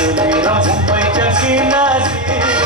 Tu ni rompe, chasina, si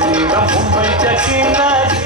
శరీరం ముంబై చకినది